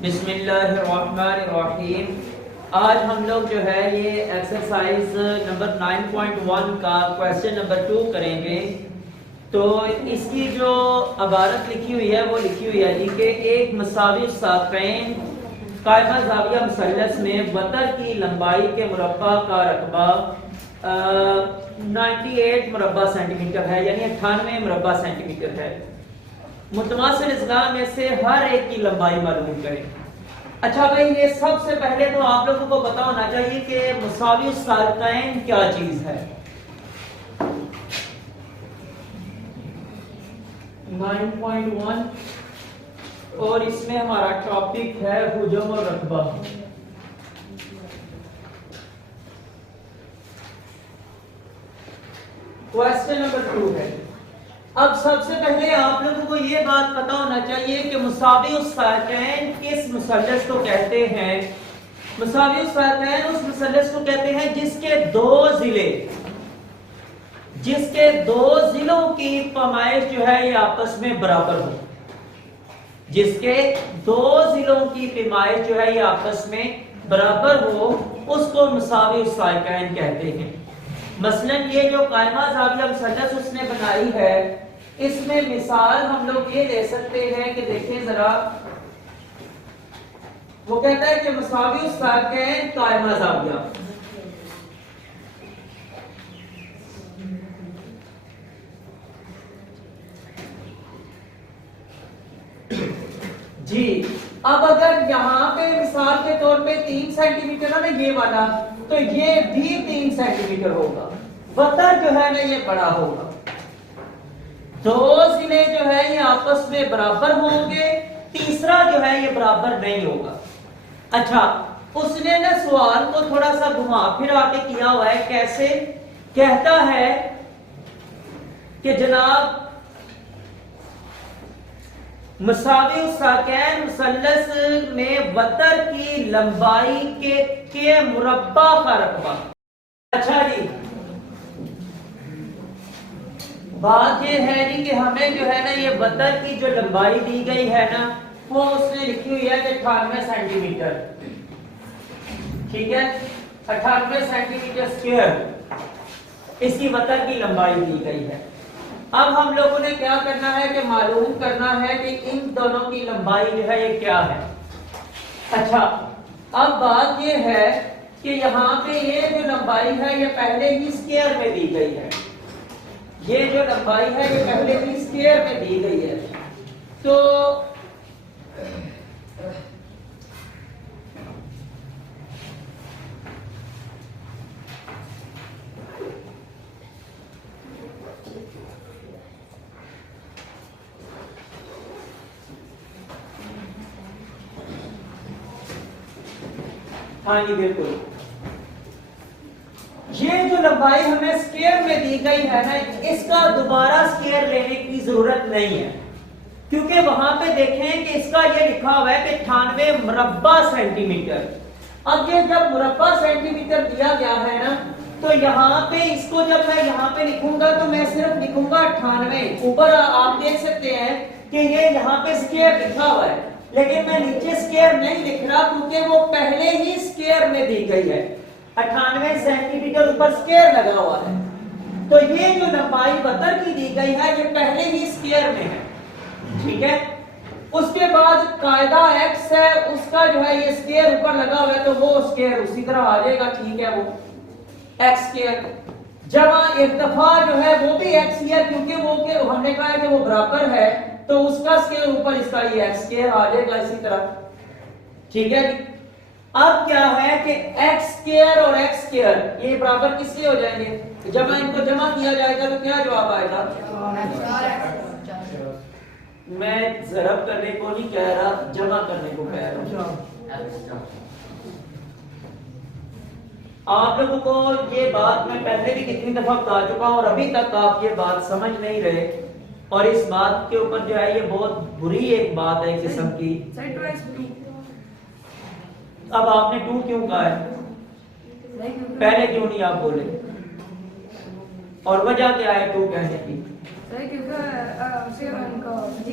बिस्मिल्लाहिर्रहमानिर्रहीम। आज हम लोग जो है ये एक्सरसाइज नंबर 9.1 का क्वेश्चन नंबर 2 करेंगे। तो इसकी जो इबारत लिखी हुई है वो लिखी हुई है जी कि एक मसावी साक़ैन कायमा ज़ाविया मुसल्लस में वतर की लंबाई के मुरब्बा का रकबा 98 मुरब्बा सेंटीमीटर है, यानी 98 मुरब्बा सेंटीमीटर है। मुतमासिल इस्लाम में से हर एक की लंबाई मालूम करें। अच्छा भाई, ये सबसे पहले तो आप लोगों को पता होना चाहिए कि मुसावी साक़ैन क्या चीज है। 9.1 और इसमें हमारा टॉपिक है हुजम और रकबा। क्वेश्चन नंबर 2 है। अब सबसे पहले आप लोगों को ये बात पता होना चाहिए कि मुसावी साक़ैन किस मुसल्लस को कहते हैं। मुसावी साक़ैन उस मुसल्लस को कहते हैं जिसके दो जिलों की पैमाइश जो है ये आपस में बराबर हो। जिसके दो जिलों की पैमाइश जो है ये आपस में बराबर हो, उसको मुसावी साक़ैन कहते हैं। मसलन ये जो कायमा ज़ाविया मुसल्लस उसने बनाई है, इसमें मिसाल हम लोग ये ले सकते हैं कि देखिए जरा, वो कहता है कि मुसावी साक़ैन कायमा ज़ाविया। जी, अब अगर यहाँ पे मिसाल के तौर पे 3 सेंटीमीटर है ना ये वाला, तो ये भी 3 सेंटीमीटर होगा। वतर जो है ना ये बड़ा होगा। दो जिले जो है ये आपस में बराबर होंगे, तीसरा जो है ये बराबर नहीं होगा। अच्छा, उसने ना सवाल को थोड़ा सा घुमा फिरा के किया हुआ है। कैसे? कहता है कि जनाब मुसावी साक़ैन मुसल्लस में वतर की लंबाई के मुरब्बा का रकबा। अच्छा जी, बात ये है जी कि हमें जो है ना ये वतर की जो लंबाई दी गई है ना वो उसने लिखी हुई है 98 सेंटीमीटर। ठीक है, 98 सेंटीमीटर स्क्वायर इसकी वतर की लंबाई दी गई है। अब हम लोगों ने क्या करना है कि मालूम करना है कि इन दोनों की लंबाई जो है ये क्या है। अच्छा, अब बात ये है कि यहाँ पे ये जो लंबाई है ये पहले ही स्क्वायर में दी गई है। ये जो लंबाई है ये पहले ही स्क्वायर में दी गई है। तो हाँ जी बिल्कुल, ये जो लंबाई हमें स्क्वायर में दी गई है ना, इसका दोबारा स्क्वायर लेने की जरूरत नहीं है, क्योंकि वहां पे देखें कि इसका ये लिखा हुआ है कि 98 मुरब्बा सेंटीमीटर। अब ये जब मुरब्बा सेंटीमीटर दिया गया है ना, तो यहाँ पे इसको जब मैं यहाँ पे लिखूंगा तो मैं सिर्फ लिखूंगा 98। ऊपर आप देख सकते हैं कि ये यहाँ पे स्क्वायर लिखा हुआ है, लेकिन मैं नीचे स्क्वायर नहीं लिख रहा क्योंकि वो पहले ही स्क्वायर में दी गई है। 98 सेंटीमीटर ऊपर स्क्वायर लगा हुआ है, तो ये जो लंबाई वतर की दी गई है ये पहले ही स्क्वायर में है। ठीक है, उसके बाद कायदा x है, उसका जो है ये स्क्वायर ऊपर लगा हुआ है, तो वो स्क्वायर उसी तरह आ जाएगा। ठीक है, वो x स्क्वायर जमा एक दफा जो है वो भी x ही है, क्योंकि वो के हमने कहा है कि वो बराबर है, तो उसका स्क्वायर ऊपर इसका ये x स्क्वायर आ जाएगा इसी तरह। ठीक है, अब क्या है कि x स्क्वायर और x स्क्वायर ये बराबर किसके हो जाएंगे? जब इनको जमा किया जाएगा तो क्या जवाब आएगा? मैं ज़रब करने को नहीं कह रहा, जमा करने को कह रहा हूं। आप लोगों को ये बात मैं पहले भी कितनी दफा बता चुका हूं और अभी तक आप ये बात समझ नहीं रहे, और इस बात के ऊपर जो है ये बहुत बुरी एक बात है किस्म की। अब आपने 2 क्यों कहा है? पहले क्यों नहीं आप बोले? और वजह क्या है 2 कहने की?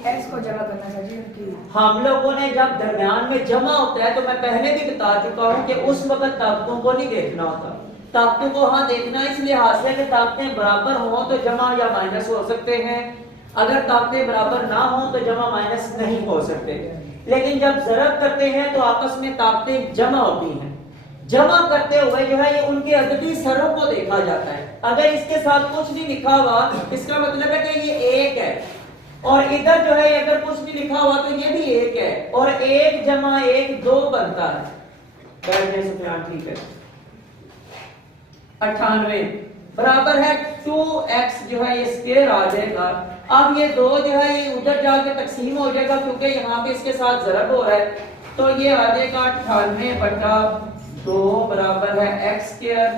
एक्स को जमा करना था जी उनकी। हम लोगों ने जब दरमियान में जमा होता है तो मैं पहले भी बता चुका हूं कि उस वक्त ताकतों को नहीं देखना होता, ताकतों को हाँ देखना इस लिहाज से कि ताकतें बराबर हों तो जमा या माइनस हो सकते हैं, अगर ताकतें बराबर ना हो तो जमा माइनस नहीं हो सकते। लेकिन जब ज़रब करते हैं तो आपस में ताकतें जमा होती हैं, जमा करते हुए जो है ये उनके अददी सरों को देखा जाता है। अगर इसके साथ कुछ नहीं लिखा हुआ इसका मतलब है कि ये एक है, और इधर जो है अगर कुछ नहीं लिखा हुआ तो ये भी एक है, और एक जमा एक दो बनता है। बैठ जाए सुफियान, ठीक है। 98 बराबर है 2x जो है ये स्क्वायर आ जाएगा। अब ये दो जो है ये उधर जाके तकसीम हो जाएगा क्योंकि यहाँ पे इसके साथ ज़रब हो रहा है, तो ये आ जाएगा 98/2 बराबर है x स्क्वायर।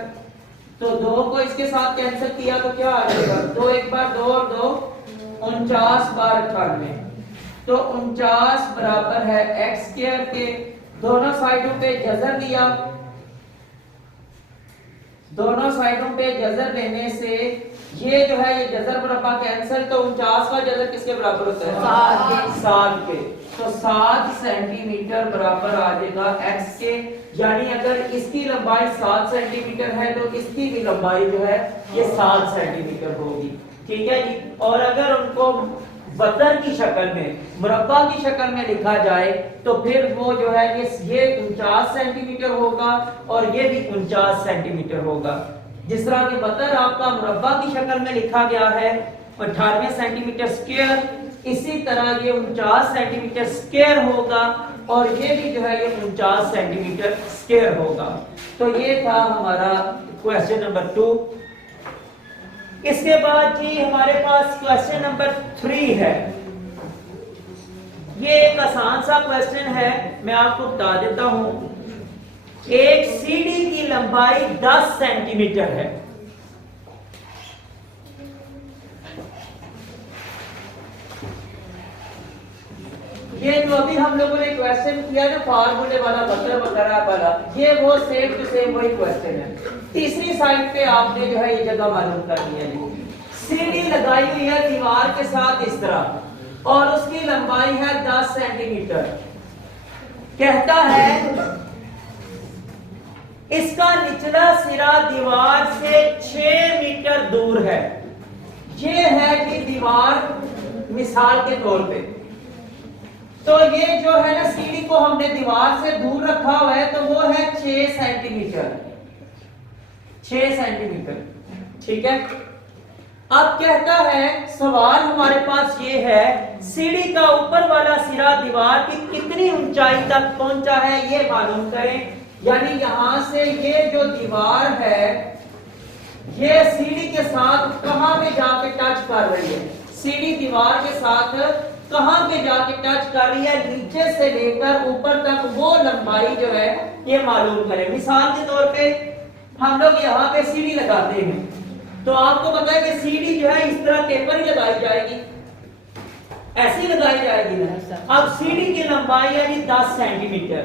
तो 2 को इसके साथ कैंसिल किया तो क्या आ जाएगा, 2 एक बार 2 और 2 49 बार 98, तो 49 बराबर है x स्क्वायर के। दोनों साइडों पे जज़र लिया, दोनों साइडों पे जज़र लेने से ये जो है ये जज़र मुरब्बा कैंसिल, तो 49 का जज़र किसके बराबर होता है, 7 के। तो 7 सेंटीमीटर बराबर आ जाएगा x के, यानी अगर इसकी लंबाई 7 सेंटीमीटर है तो इसकी भी लंबाई जो है ये 7 सेंटीमीटर होगी, ठीक है जी। और अगर उनको वतर की शक्ल में, मुरब्बा की शक्ल में लिखा जाए तो फिर वो जो है ये 49 सेंटीमीटर होगा और ये भी 49 सेंटीमीटर होगा। जिस तरह के वतर आपका मुरब्बा की शक्ल में लिखा गया है 98 सेंटीमीटर स्क्वायर, इसी तरह ये 49 सेंटीमीटर स्क्वायर होगा और ये भी जो है ये 49 सेंटीमीटर स्क्वायर होगा। तो ये था हमारा क्वेश्चन नंबर 2। इसके बाद जी हमारे पास क्वेश्चन नंबर 3 है। ये एक आसान सा क्वेश्चन है, मैं आपको बता देता हूं। एक सीढ़ी की लंबाई 10 सेंटीमीटर है। ये जो अभी हम लोगों ने क्वेश्चन किया ना फार्मूले वाला वक्र वगैरह वाला, ये वो सेम टू सेम वही क्वेश्चन है। तीसरी साइड पे आपने जो है ये जगह मालूम करनी है। सीढ़ी लगाई हुई है दीवार के साथ इस तरह और उसकी लंबाई है 10 सेंटीमीटर। कहता है इसका निचला सिरा दीवार से 6 मीटर दूर है। ये है कि दीवार मिसाल के तौर पे, तो ये जो है ना सीढ़ी को हमने दीवार से दूर रखा हुआ है, तो वो है 6 सेंटीमीटर, 6 सेंटीमीटर, ठीक है। अब कहता है सवाल हमारे पास ये है सीढ़ी का ऊपर वाला सिरा दीवार की कितनी ऊंचाई तक पहुंचा है ये मालूम करें। यानी यहां से ये जो दीवार है ये सीढ़ी के साथ कहां पे जाके टच कर रही है, सीढ़ी दीवार के साथ कहां पे जाके टच कर रही है, नीचे से लेकर ऊपर तक वो लंबाई जो है ये मालूम करें। मिसाल के तौर पे हम लोग यहाँ पे सीढ़ी लगाते हैं, तो आपको पता है कि सीढ़ी जो है इस तरह के ऊपर ही लगाई जाएगी, ऐसी लगाई जाएगी ना। अब सीढ़ी की लंबाई है जी 10 सेंटीमीटर,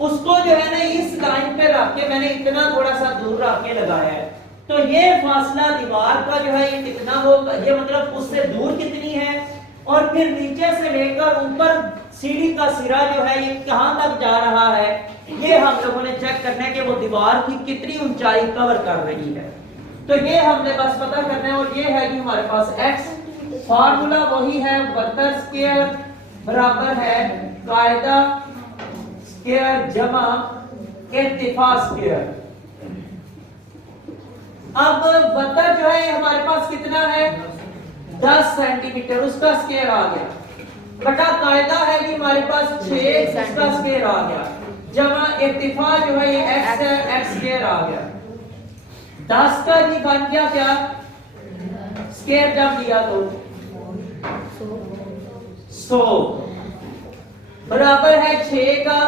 उसको जो है ना इस लाइन पे रख के मैंने इतना थोड़ा सा दूर रख के लगाया है, तो ये फासला दीवार का जो है ये कितना होगा, ये मतलब उससे दूर कितनी है, और फिर नीचे से लेकर ऊपर सीढ़ी का सिरा जो है ये कहां तक जा रहा है, ये हम लोगों ने चेक करना है कि वो दीवार की कितनी ऊंचाई कवर कर रही है। तो ये हमने बस पता करना है, और ये है कि हमारे पास x फार्मूला वही है, वतर स्क्वायर बराबर है कायदा स्क्वायर जमा इर्तिफा स्क्वायर। अब वतर जो है हमारे पास कितना है 10 सेंटीमीटर, उसका स्क्वायर आ गया, बटा कायदा है कि हमारे पास 6, उसका स्क्वायर आ गया, जमा इर्तिफा जो है ये x है, x स्क्वायर आ गया। 10 का जी बन गया क्या स्क्वायर जब लिया तो 100 बराबर है 6 का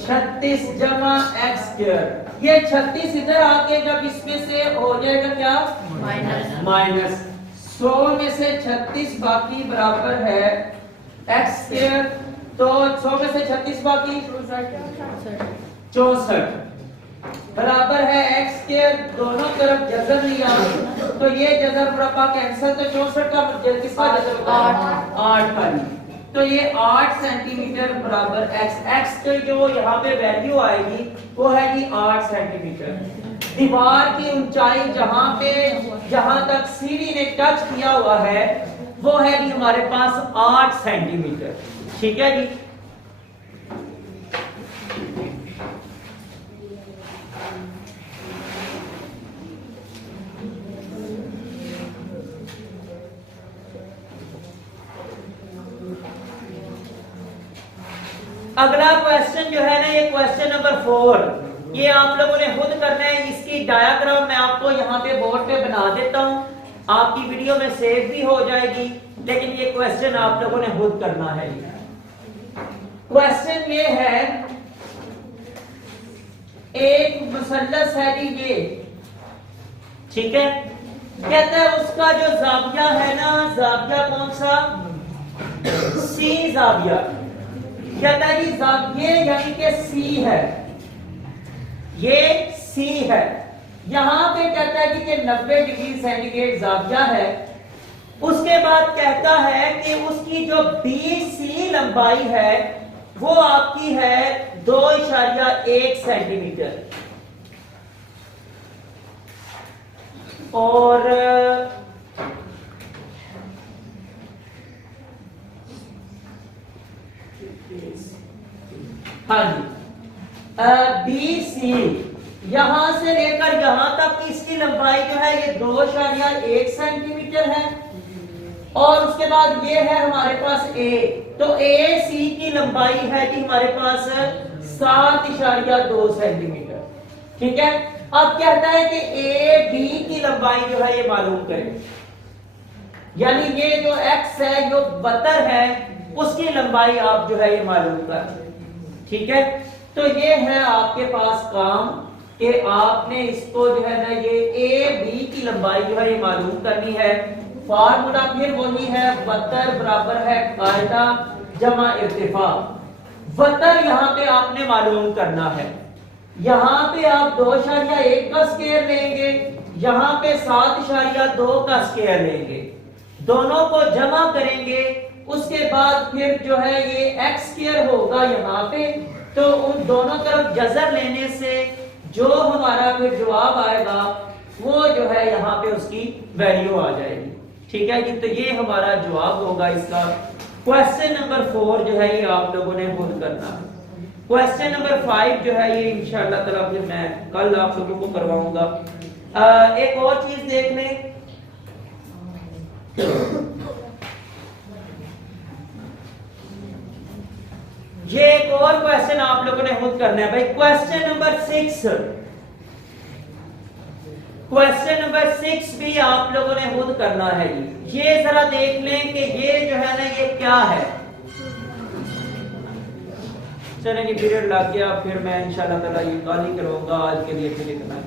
36 जमा x स्क्वायर। ये 36 इधर आके जब इसमें से हो जाएगा क्या माइनस 100 में से 36 बाकी बराबर है x स्क्वायर, तो 100 में से 36 बाकी 64। बराबर है x स्क्वायर, दोनों तरफ जज़र लिया तो ये जज़र मुरब्बा कैंसिल, तो 64 का किसका जज़र होगा? 8 का। तो ये 8 सेंटीमीटर बराबर x, x तो जो यहाँ पे वैल्यू आएगी वो है जी 8 सेंटीमीटर। दीवार की ऊंचाई जहां तक सीढ़ी ने टच किया हुआ है वो है जी हमारे पास 8 सेंटीमीटर। ठीक है जी। अगला क्वेश्चन जो है ना, ये क्वेश्चन नंबर 4, ये आप लोगों ने खुद करना है। इसकी डायग्राम मैं आपको यहाँ पे बोर्ड पे बना देता हूँ, आपकी वीडियो में सेव भी हो जाएगी, लेकिन ये क्वेश्चन आप लोगों ने खुद करना है। क्वेश्चन ये है, एक मुसल्लस है जी ये, ठीक है, कहता है उसका जो जाविया है ना, जाविया कौन सा? सी जाविया। कहता है जी ये यानी कि सी है, ये सी है। यहां पे कहता है कि 90 डिग्री सेंटीग्रेड जाविया है। उसके बाद कहता है कि उसकी जो BC लंबाई है वो आपकी है 2.1 सेंटीमीटर, और हाँ जी BC यहां से लेकर यहां तक की इसकी लंबाई जो है ये 2.1 सेंटीमीटर है, और उसके बाद ये है हमारे पास A, तो AC की लंबाई है कि हमारे पास 7.2 सेंटीमीटर। ठीक है। अब कहता है कि AB की लंबाई जो है ये मालूम करें, यानी ये जो X है जो बतर है उसकी लंबाई आप जो है ये मालूम करें। ठीक है। तो ये है आपके पास काम कि आपने इसको जो है ना ये AB की लंबाई जो है ये मालूम करनी है। फार्मूला फिर वही है, वतर बराबर है कायदा जमा इर्तिफा। वतर यहाँ पे आपने मालूम करना है, यहाँ पे आप 2.1 का स्क्वायर लेंगे, यहाँ पे 7.2 का स्क्वायर लेंगे, दोनों को जमा करेंगे, उसके बाद फिर जो है ये x स्क्वायर होगा यहाँ पे, तो उन दोनों तरफ जज़र लेने से जो हमारा फिर जवाब आएगा वो जो है यहाँ पे उसकी वैल्यू आ जाएगी। ठीक है जी। तो ये हमारा जवाब होगा इसका। क्वेश्चन नंबर 4 जो है ये आप लोगों ने खुद करना है। क्वेश्चन नंबर 5 जो है ये इंशाअल्लाह ताला फिर मैं कल आप लोगों को करवाऊंगा। एक और चीज देख लें, ये एक और क्वेश्चन आप लोगों ने खुद करना है भाई। क्वेश्चन नंबर 6, क्वेश्चन नंबर 6 भी आप लोगों ने खुद करना है। ये जरा देख लें कि ये जो है ना ये क्या है। चलें, पीरियड लग गया, फिर मैं इंशाल्लाह ताला ये कल ही करूंगा। आज के लिए फिर इतना ही।